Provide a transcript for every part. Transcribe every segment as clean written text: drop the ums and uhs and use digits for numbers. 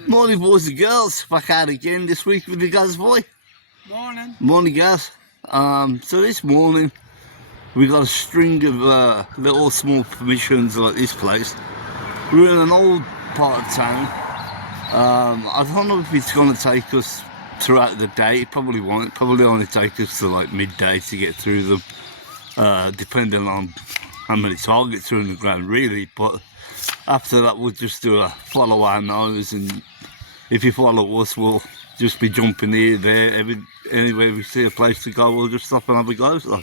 Morning, boys and girls. Back out again this week with the Gaz boy. Morning. Morning, Gaz. So this morning we got a string of little small permissions like this place. We're in an old part of town. I don't know if it's going to take us throughout the day. It probably won't. It probably only take us to like midday to get through them, depending on how many targets are in the ground, really. But after that, we'll just do a follow our nose, and if you follow us, we'll just be jumping here, there, anywhere we see a place to go, we'll just stop and have a go. So.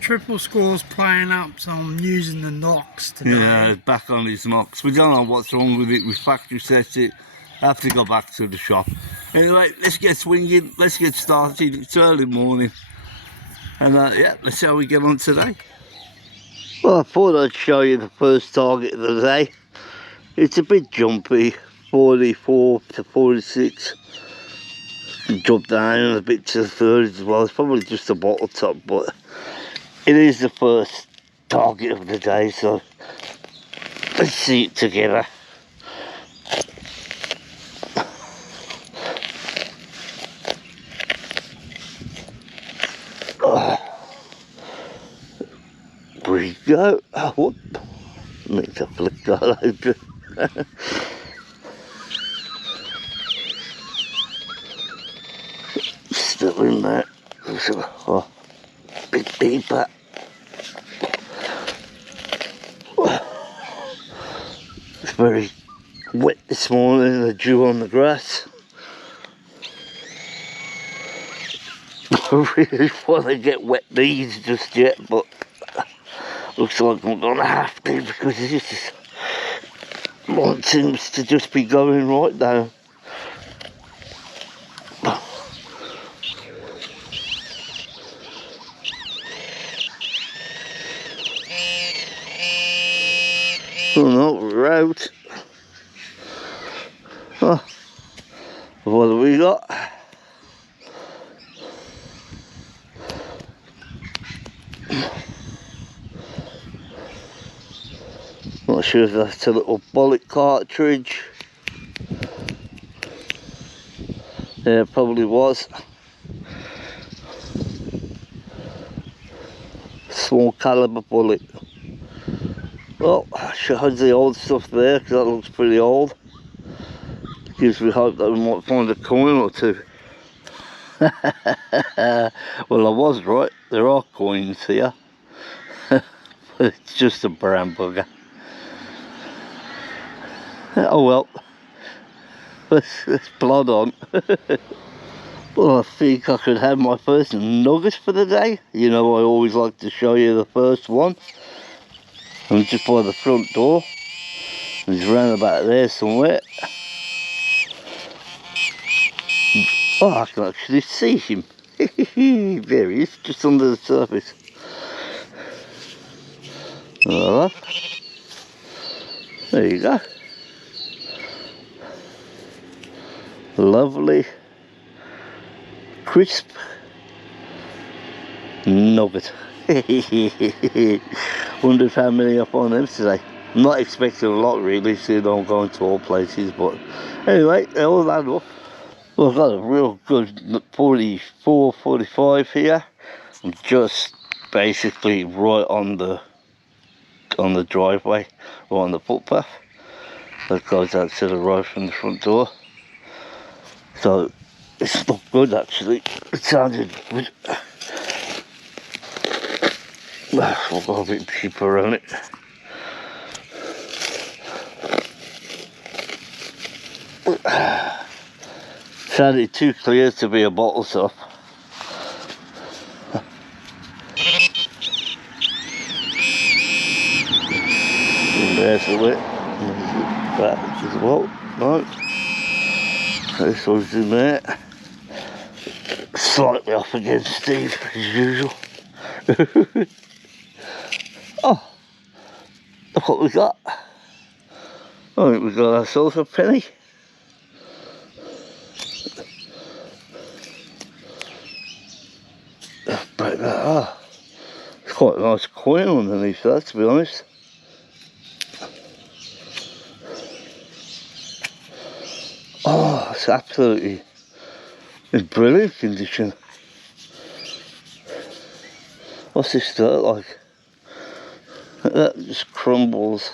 Triple Score's playing up, so I'm using the knocks today. Yeah, back on his knocks. We don't know what's wrong with it. We factory set it. I have to go back to the shop. Anyway, let's get swinging. Let's get started. It's early morning. And yeah, let's see how we get on today. Well, I thought I'd show you the first target of the day. It's a bit jumpy, 44 to 46. Jump down a bit to the 30s as well. It's probably just a bottle top, but it is the first target of the day, so let's see it together. There we go. Oh, whoop. Need to flick that open. Still in there. Oh, bit deeper. It's very wet this morning, the dew on the grass. I really want to get wet knees just yet, but looks like I'm going to have to, because it's just, mine seems to just be going right down. Oh no, we're out. Oh, what have we got? Not sure if that's a little bullet cartridge. Yeah, it probably was. Small caliber bullet. Well, shows the old stuff there, because that looks pretty old. Gives me hope that we might find a coin or two. Well, I was right, there are coins here. But it's just a brown bugger. Oh well, let's plod on. Well, I think I could have my first nugget for the day. You know, I always like to show you the first one. I'm just by the front door. He's round about there somewhere. Oh, I can actually see him. There he is, just under the surface. Alright. There you go. Lovely, crisp nugget. Wondered how many I find them today. I'm not expecting a lot really, seeing I'm going to all places, but anyway, they all add up. Well, I've got a real good 44, 45 here. I'm just basically right on the driveway, or on the footpath that goes out to the right from the front door. So it's not good actually. It sounded good. I've got a bit deeper on it. Sounded too clear to be a bottle top. And there's the lid. That as well. No. This one's in there. Slightly off against Steve as usual. Oh, look what we got. I think we got ourselves a penny. Break that up. It's quite a nice coin underneath that, to be honest. Oh, it's absolutely in brilliant condition. What's this dirt like? That just crumbles.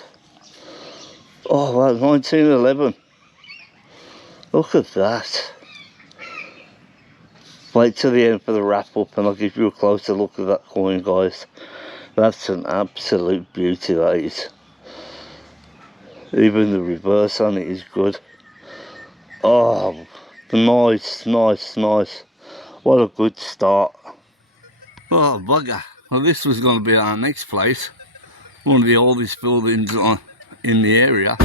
Oh wow, 1911. Look at that. Wait till the end for the wrap up and I'll give you a closer look at that coin, guys. That's an absolute beauty, that is. Even the reverse on it is good. Oh, nice, nice, nice. What a good start. Oh bugger. Well, this was going to be our next place. One of the oldest buildings in the area.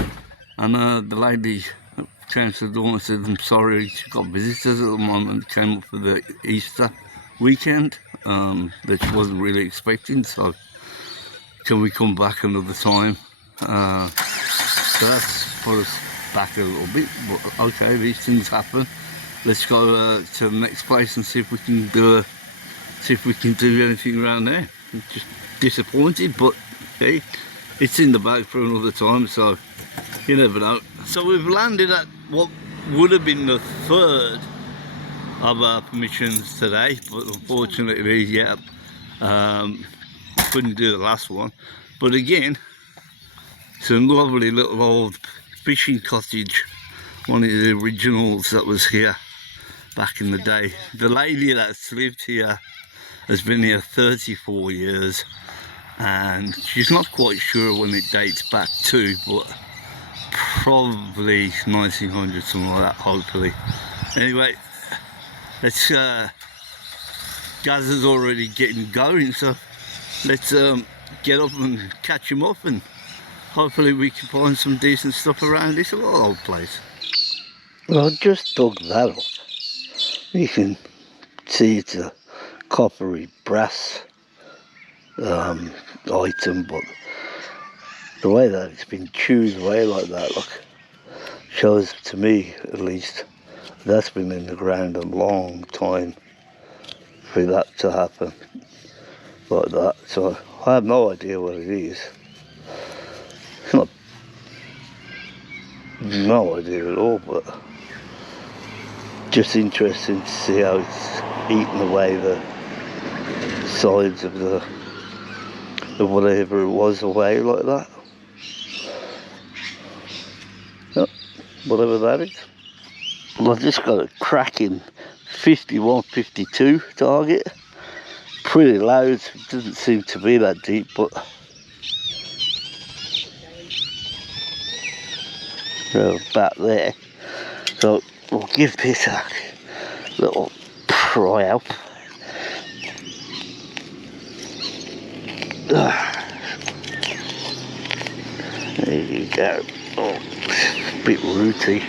And the lady came to the door and said, I'm sorry, she's got visitors at the moment. Came up for the Easter weekend that she wasn't really expecting. So can we come back another time? So that's put us back a little bit, but okay, these things happen. Let's go to the next place and see if we can do anything around there. I'm just disappointed, but hey, it's in the bag for another time, so you never know. So we've landed at what would have been the third of our permissions today, but unfortunately, yeah, couldn't do the last one. But again, it's a lovely little old fishing cottage, one of the originals that was here back in the day. The lady that's lived here has been here 34 years and she's not quite sure when it dates back to, but probably 1900, something like that, hopefully. Anyway, let's Gazza's already getting going, so let's get up and catch him up, and hopefully we can find some decent stuff around this little old place. Well, I just dug that up. You can see it's a coppery brass item, but the way that it's been chewed away like that, look, shows to me at least that's been in the ground a long time for that to happen like that. So I have no idea what it is. Not, no idea at all, but just interesting to see how it's eaten away the sides of whatever it was away like that. Yep, whatever that is. Well, I've just got a cracking 51-52 target. Pretty loud, it doesn't seem to be that deep, but back there. So we'll give this a little pry out. There you go. Oh, a bit rooty.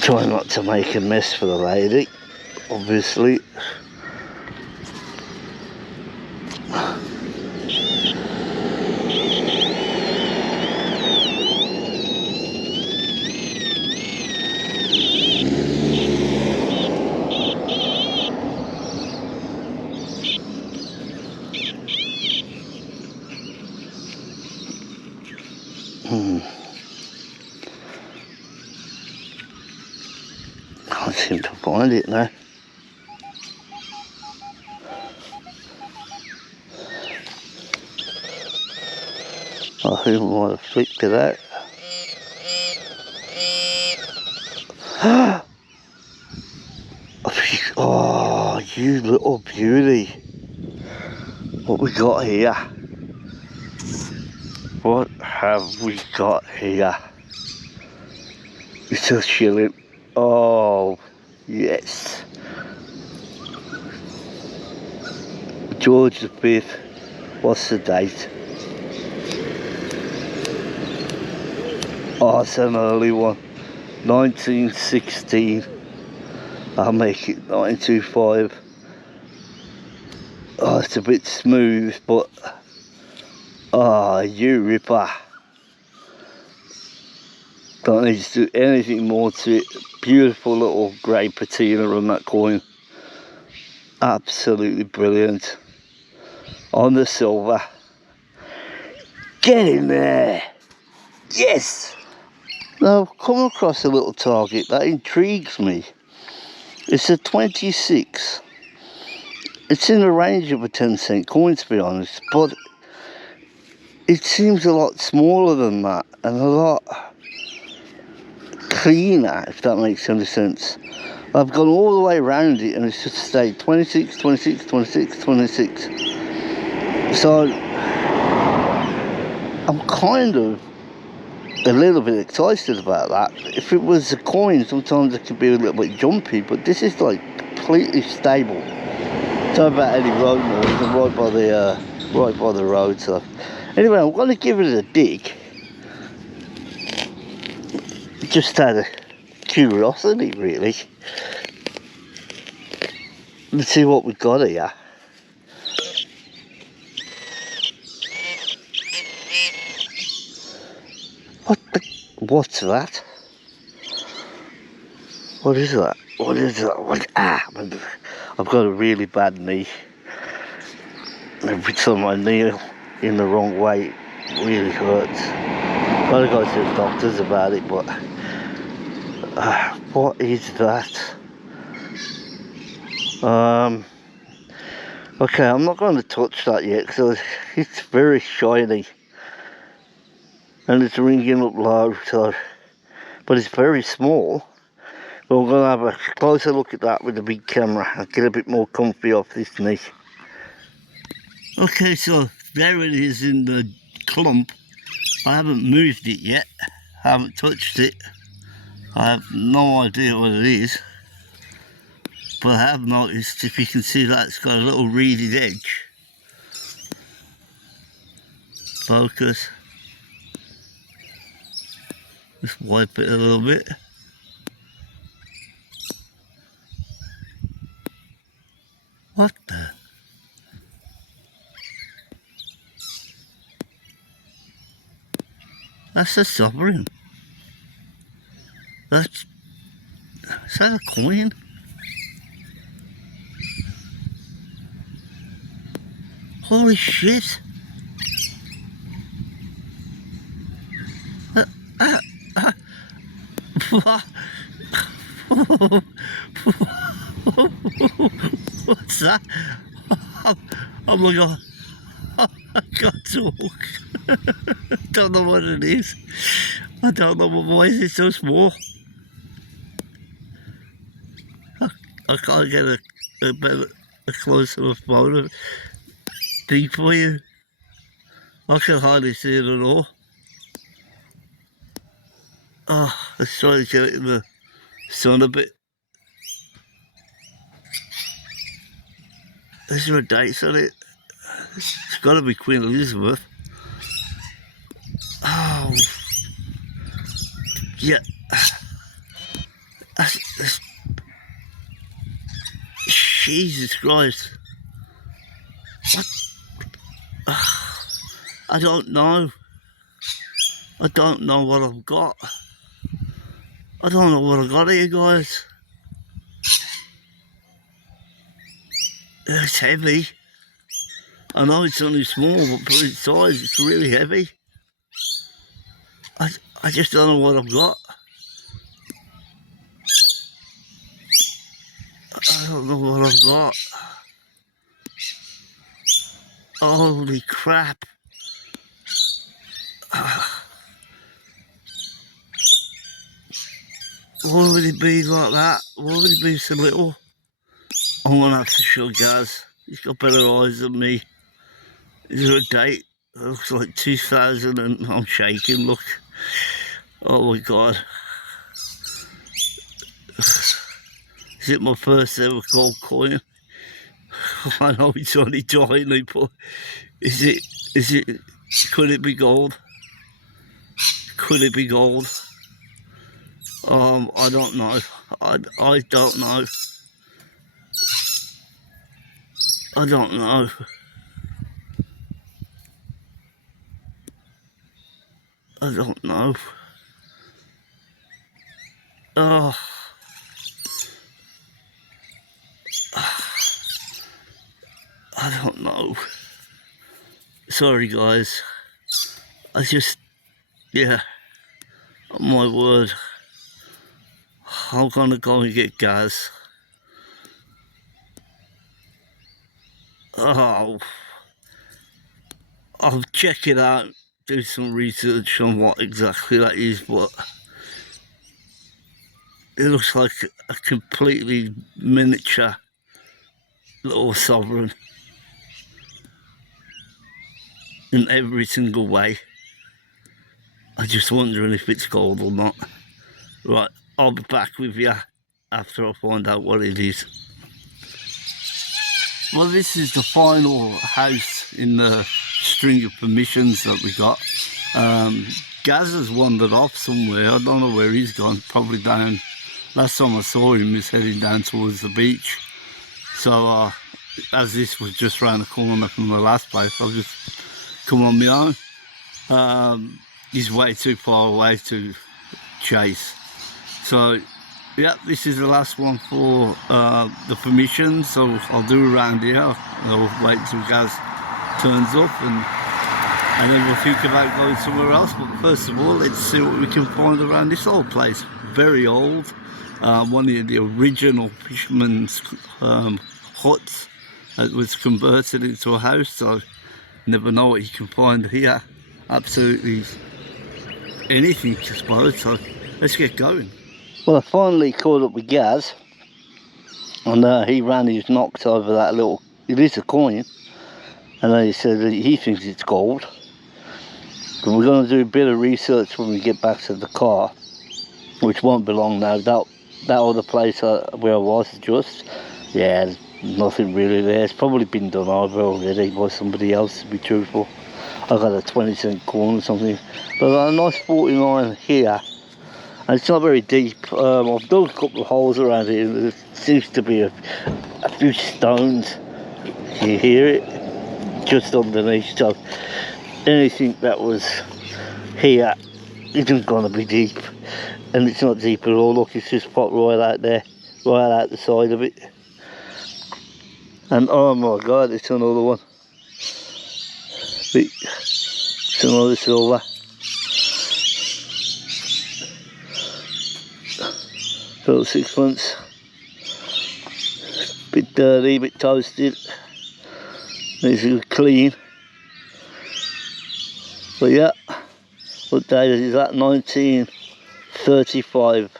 Try not to make a mess for the lady, obviously. Can't seem to find it now. I think I might have flicked it out. Oh, you little beauty. What we got here? What have we got here? It's a shilling. Oh, yes. George V. What's the date? Oh, it's an early one. 1916. I'll make it 925. Oh, it's a bit smooth, but oh, you ripper. Don't need to do anything more to it. Beautiful little grey patina on that coin. Absolutely brilliant. On the silver. Get in there. Yes! Now I've come across a little target that intrigues me. It's a 26. It's in the range of a 10-cent coin, to be honest, but it seems a lot smaller than that and a lot cleaner, if that makes any sense. I've gone all the way around it and it's just stayed 26, 26, 26, 26. So I'm kind of a little bit excited about that. If it was a coin, sometimes it could be a little bit jumpy, but this is like completely stable. Don't about any road noise, I'm right by the road. So anyway, I'm going to give it a dig. Just out of curiosity, really. Let's see what we've got here. What's that? What is that? What is that? I've got a really bad knee. Every time my knee in the wrong way, it really hurts. Gotta go to the doctors about it, but what is that? Okay, I'm not going to touch that yet because it's very shiny and it's ringing up low, so, but it's very small. But we're going to have a closer look at that with the big camera and get a bit more comfy off this knee. Okay, so there it is in the clump. I haven't moved it yet, I haven't touched it. I have no idea what it is, but I have noticed, if you can see that, it's got a little reeded edge. Focus. Just wipe it a little bit. What the? That's a sovereign. Is that a coin? Holy shit. What's that? Oh my god. I can't talk. Don't know what it is. I don't know why is it so small. I can't get a closer photo thing for you. I can hardly see it at all. Oh, let's try to get it in the sun a bit. Is there a date on it? It's got to be Queen Elizabeth. Oh, yeah. Jesus Christ. What? I don't know. I don't know what I've got. I don't know what I got here, guys. It's heavy. I know it's only small, but for its size, it's really heavy. I just don't know what I've got. I don't know what I've got. Holy crap. Why would it be like that? Why would it be so little? I'm gonna have to show Gaz. He's got better eyes than me. Is there a date? It looks like 2000 and I'm shaking, look. Oh my god. Is it my first ever gold coin? I know it's only tiny, but is it, could it be gold? Could it be gold? I don't know. I don't know. I don't know. I don't know. Oh. I don't know. Sorry guys. Yeah. Oh my word. I'm gonna go and get Gaz. Oh, I'll check it out, do some research on what exactly that is, but it looks like a completely miniature little sovereign in every single way. I'm just wondering if it's gold or not. Right, I'll be back with you after I find out what it is. Well, this is the final house in the string of permissions that we got. Gaz has wandered off somewhere. I don't know where he's gone. Probably down. Last time I saw him, he was heading down towards the beach. So, as this was just round the corner from the last place, I've just come on my own. He's way too far away to chase. So, yeah, this is the last one for the permission, so I'll do around here. I'll wait till Gaz turns up and then we'll think about going somewhere else. But first of all, let's see what we can find around this old place. Very old, one of the original fishermen's huts that was converted into a house, so never know what you can find here. Absolutely anything, I suppose, so let's get going. Well, I finally caught up with Gaz, and he ran his knocks over that little, it is a coin, and then he said that he thinks it's gold. But we're going to do a bit of research when we get back to the car, which won't be long now. That other place where I was just, yeah, there's nothing really there. It's probably been done over already by somebody else, to be truthful. I got a 20-cent coin or something, but I got a nice 49 here. And it's not very deep. I've dug a couple of holes around here. There seems to be a few stones. You hear it just underneath. So anything that was here isn't going to be deep, and it's not deep at all. Look, it's just popped right out there, right out the side of it. And oh my God, it's another one. It's another silver. Little 6 months, bit dirty, bit toasted. This is clean, but yeah, what date is that? 1935.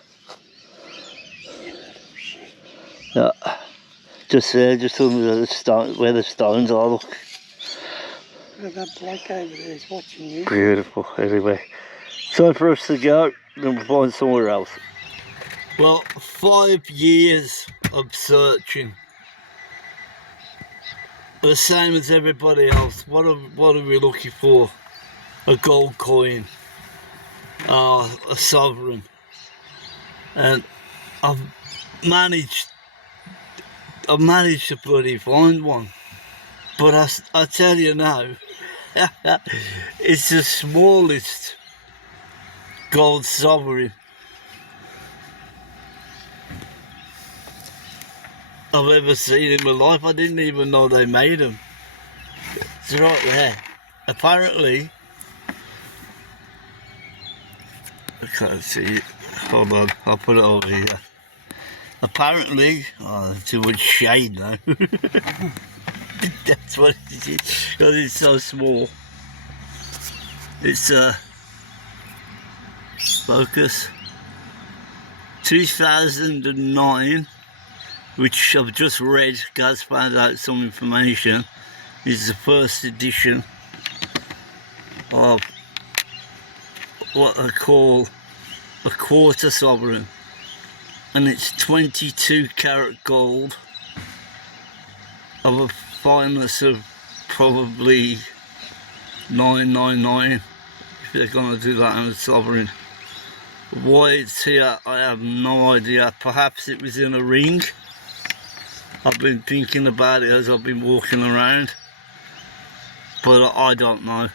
Yeah, just there, just under the stone, where the stones are. Look, That bloke over there is watching you. beautiful. Anyway, time for us to go, then we'll find somewhere else. Well, 5 years of searching. The same as everybody else. What are we looking for? A gold coin, a sovereign, and I've managed to bloody find one. But I tell you now, it's the smallest gold sovereign I've ever seen in my life. I didn't even know they made them. It's right there. Apparently, I can't see it. Hold on, I'll put it over here. Apparently, oh, too much shade now. That's what it is, because it's so small. It's focus. 2009. Which I've just read. Gaz found out some information. Is the first edition of what I call a quarter sovereign, and it's 22 karat gold of a fineness of probably 999 if they're going to do that on a sovereign. Why it's here, I have no idea. Perhaps it was in a ring. I've been thinking about it as I've been walking around, but I don't know.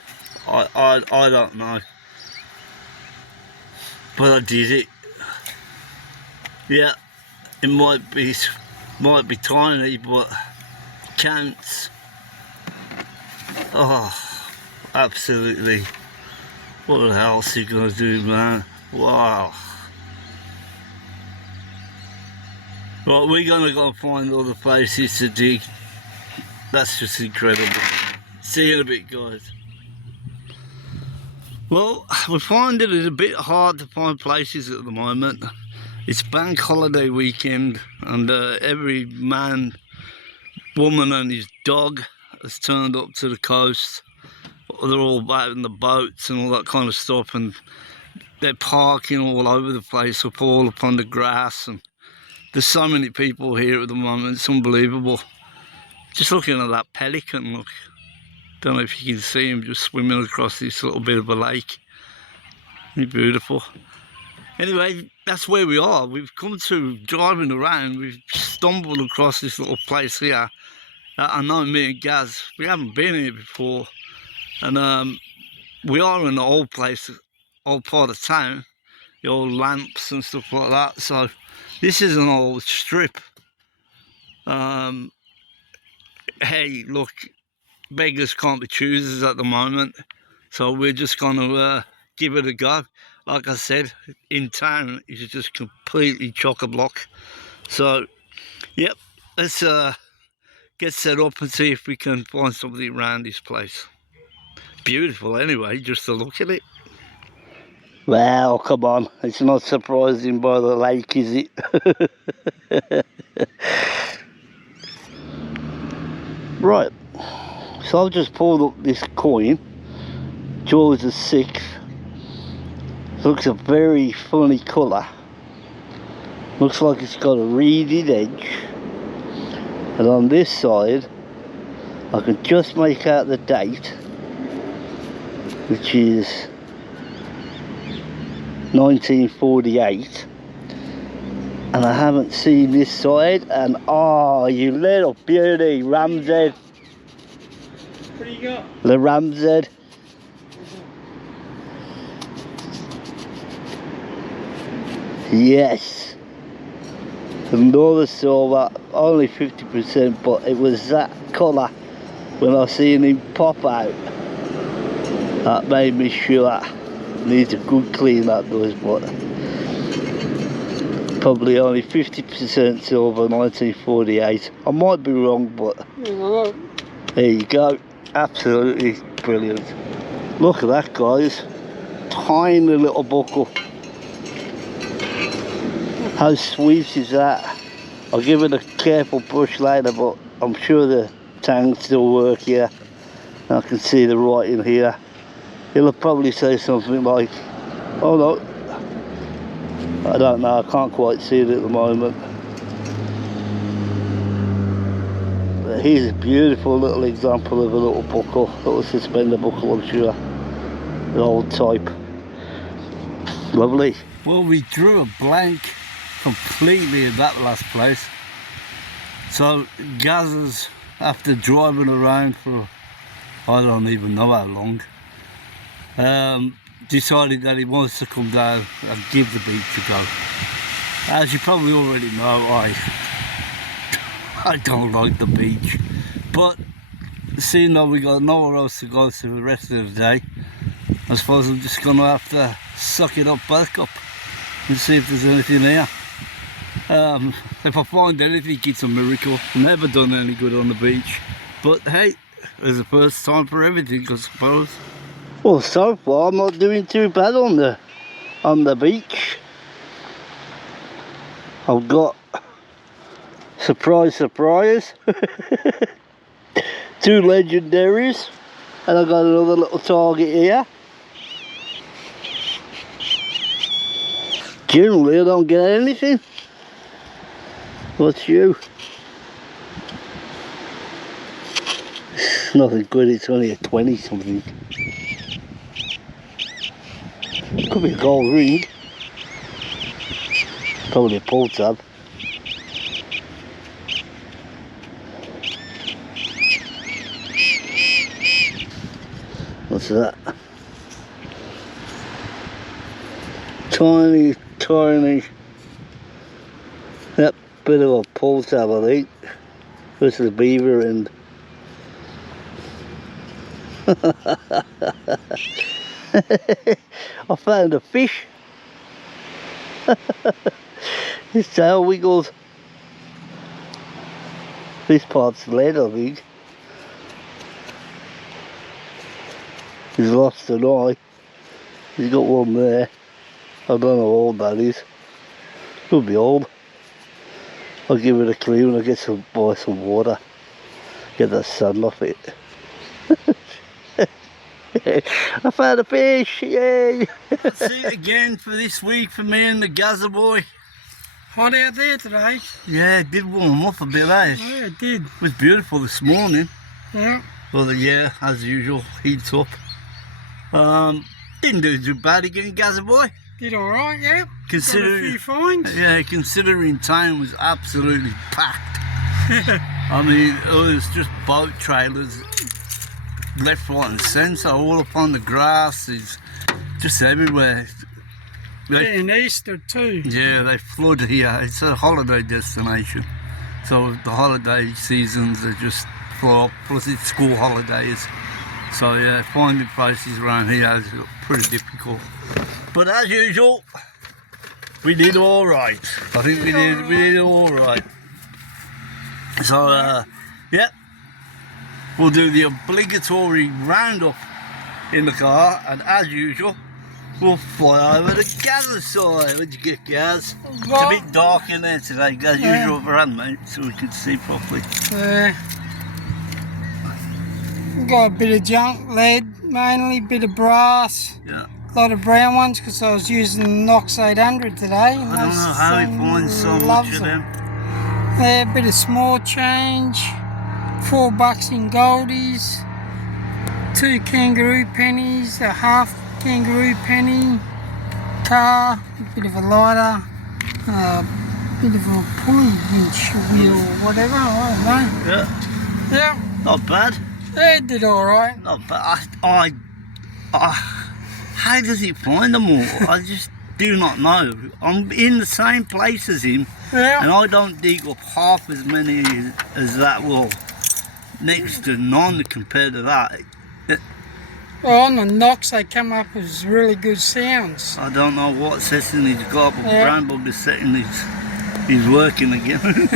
I don't know. But I did it. Yeah, it might be tiny, but counts. Oh, absolutely. What else are you gonna do, man? Wow. Right, we're gonna go and find other places to dig. That's just incredible. See you in a bit, guys. Well, we find it a bit hard to find places at the moment. It's bank holiday weekend, and every man, woman and his dog has turned up to the coast. They're all out in the boats and all that kind of stuff, and they're parking all over the place, all up on the grass, and there's so many people here at the moment. It's unbelievable. Just looking at that pelican, look. Don't know if you can see him just swimming across this little bit of a lake. It's beautiful. Anyway, that's where we are. We've come to driving around. We've stumbled across this little place here. I know me and Gaz, we haven't been here before. And we are in the old place, old part of town. The old lamps and stuff like that. So this is an old strip. Hey, look, beggars can't be choosers at the moment. So we're just going to give it a go. Like I said, in town it's just completely chock-a-block. So, yep, let's get set up and see if we can find something around this place. Beautiful anyway, just to look at it. Well, come on, it's not surprising by the lake, is it? Right, so I've just pulled up this coin, George VI. Looks a very funny colour. Looks like it's got a reeded edge. And on this side, I can just make out the date, which is 1948. And I haven't seen this side. And oh, you little beauty, Ramshead. What do you got? The Ramshead. Yes, another silver, only 50%, but it was that colour when I seen him pop out that made me sure needs a good clean up does, but probably only 50% silver, 1948. I might be wrong, but there you go, absolutely brilliant. Look at that, guys, tiny little buckle. How sweet is that? I'll give it a careful brush later, but I'm sure the tangs still work here. I can see the writing here. It'll probably say something like, oh no, I don't know, I can't quite see it at the moment. But here's a beautiful little example of a little buckle, little suspender buckle, I'm sure. The old type. Lovely. Well, we drew a blank completely at that last place. So Gaz's, after driving around for I don't even know how long, decided that he wants to come down and give the beach a go. As you probably already know, I don't like the beach, but seeing that we got nowhere else to go to the rest of the day, I suppose I'm just gonna have to suck it up back up and see if there's anything here. If I find anything, it's a miracle. I've never done any good on the beach, but hey, there's a first time for everything, I suppose. Well, so far I'm not doing too bad on the beach. I've got, surprise, surprise, 2 legendaries, and I've got another little target here. Generally I don't get anything. What's you? It's nothing good, it's only a 20 something. Could be a gold ring. Probably a pull tab. What's that? Tiny, tiny. Yep, bit of a pull tab, I think. This is a beaver end. I found a fish. His tail wiggles. This part's lead, I think. He's lost an eye. He's got one there. I don't know how old that is. Could be old. I'll give it a clean when I buy some water. Get that saddle off it. I found a fish, yay! That's it again for this week for me and the Gaza boy. Hot out there today. Yeah, it did warm up a bit, eh? Yeah, it did. It was beautiful this morning. Yeah. Well, yeah, as usual, heats up. Didn't do too bad again, Gaza boy. Did alright, yeah. Considering, got a few finds. yeah, considering town was absolutely packed. I mean, it was just boat trailers, left, right and centre, all up on the grass, is just everywhere. And Easter too. Yeah, they flood here. It's a holiday destination. So the holiday seasons are just full up, plus it's school holidays. So yeah, finding places around here is pretty difficult. But as usual, we did all right. I think we did all right. So yeah, we'll do the obligatory roundup in the car, and as usual, we'll fly over to Gaz's side. What'd you get, Gaz? It's a bit dark in there today, as usual for us, mate, so we can see properly. Got a bit of junk, lead mainly, bit of brass. Yeah. A lot of brown ones because I was using the Knox 800 today. I don't know how he finds so much of them. Yeah, a bit of small change, $4 in goldies, 2 kangaroo pennies, a half kangaroo penny, car, a bit of a lighter, a bit of a pulley winch wheel or whatever, I don't know. Yeah. Yeah. Not bad. Yeah, it did alright. Not bad. How does he find them all? I just do not know. I'm in the same place as him, Yeah. and I don't dig up half as many as that. Well, next to none compared to that. Well, on the Knox they come up as really good sounds. I don't know what setting he's got, but Yeah. Brown Bugger's setting he's working again.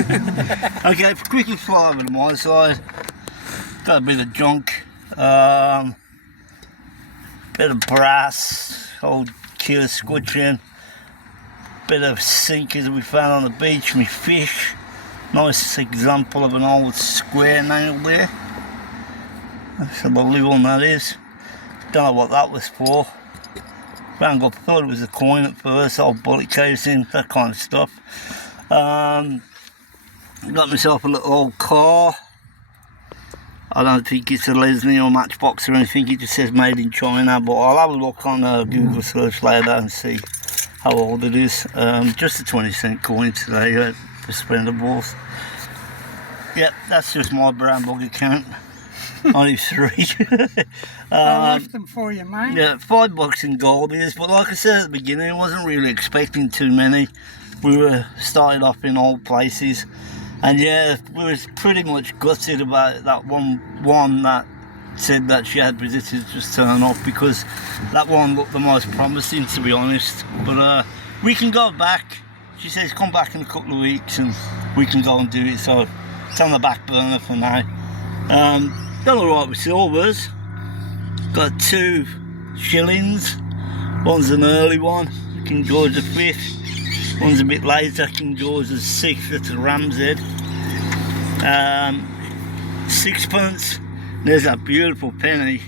Okay, quickly fly over to my side. Got a bit of junk. Bit of brass, old killer squidgen, bit of sinkers we found on the beach, me fish. Nice example of an old square nail there. That's a lovely one that is. Don't know what that was for. Thought it was a coin at first, old bullet casing, that kind of stuff. Got myself a little old car. I don't think it's a Leslie or Matchbox or anything, it just says made in China, but I'll have a look on Google search later and see how old it is. Just a 20-cent coin today for spendables. Yep, that's just my Brown Bugger account. Only 3. I left them for you, mate. Yeah, $5 in gold is, but like I said at the beginning, I wasn't really expecting too many. We were started off in old places. And yeah, we was pretty much gutted about that one that said that she had visitors just turn up, because that one looked the most promising, to be honest. But we can go back. She says come back in a couple of weeks and we can go and do it, so it's on the back burner for now. Done alright with silvers. Got 2 shillings. One's an early one, King George V. One's a bit later, King George VI, that's a ram's head. 6pence. There's that beautiful penny.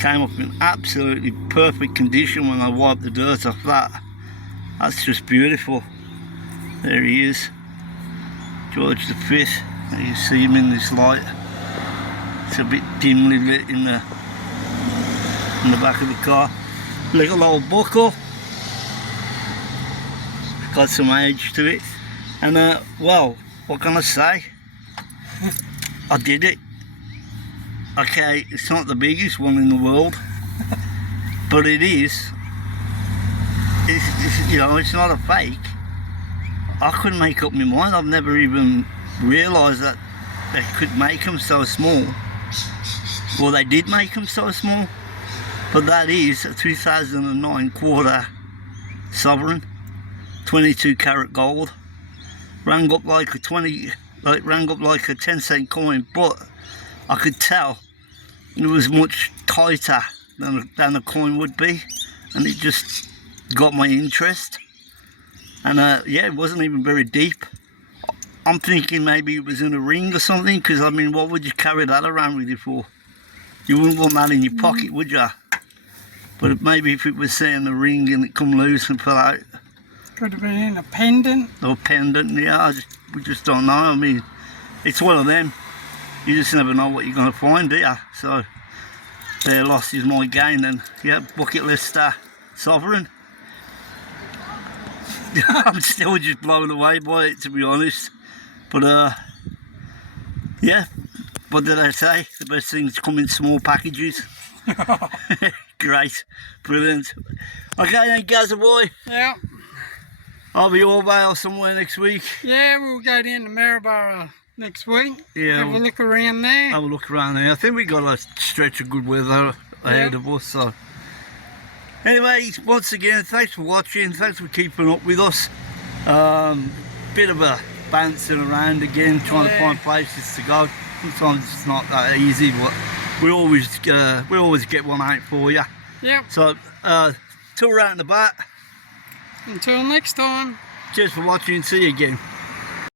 Came up in absolutely perfect condition when I wiped the dirt off that. That's just beautiful. There he is, George V. You see him in this light. It's a bit dimly lit in the back of the car. Little old buckle. Got some age to it, and well, what can I say? I did it. Okay, it's not the biggest one in the world, but it is. It's you know, it's not a fake. I couldn't make up my mind. I've never even realised that they could make them so small. Well, they did make them so small, but that is a 2009 quarter sovereign. 22 carat gold. Rang up like a 10-cent coin, but I could tell it was much tighter than a coin would be, and it just got my interest. And yeah, it wasn't even very deep. I'm thinking maybe it was in a ring or something, because I mean, what would you carry that around with you for? You wouldn't want that in your pocket, would you? But maybe if it was say in the ring and it come loose and fell out. Could have been in a pendant. Or pendant, yeah, we just don't know. I mean, it's one of them. You just never know what you're going to find, do you? So, their loss is my gain, and yeah, bucket list sovereign. I'm still just blown away by it, to be honest. But yeah, what did I say? The best things come in small packages. Great, brilliant. Okay then, Gazza boy. Yeah. I'll be all Vale somewhere next week. Yeah, we'll go down to Maryborough next week. Yeah, have a look around there. Have a look around there. I think we got a stretch of good weather ahead of us. So anyway, once again, thanks for watching. Thanks for keeping up with us. Bit of a bouncing around again, trying to find places to go. Sometimes it's not that easy, but we always get one out for you. Yep. So till round the back. Until next time. Cheers for watching. See you again.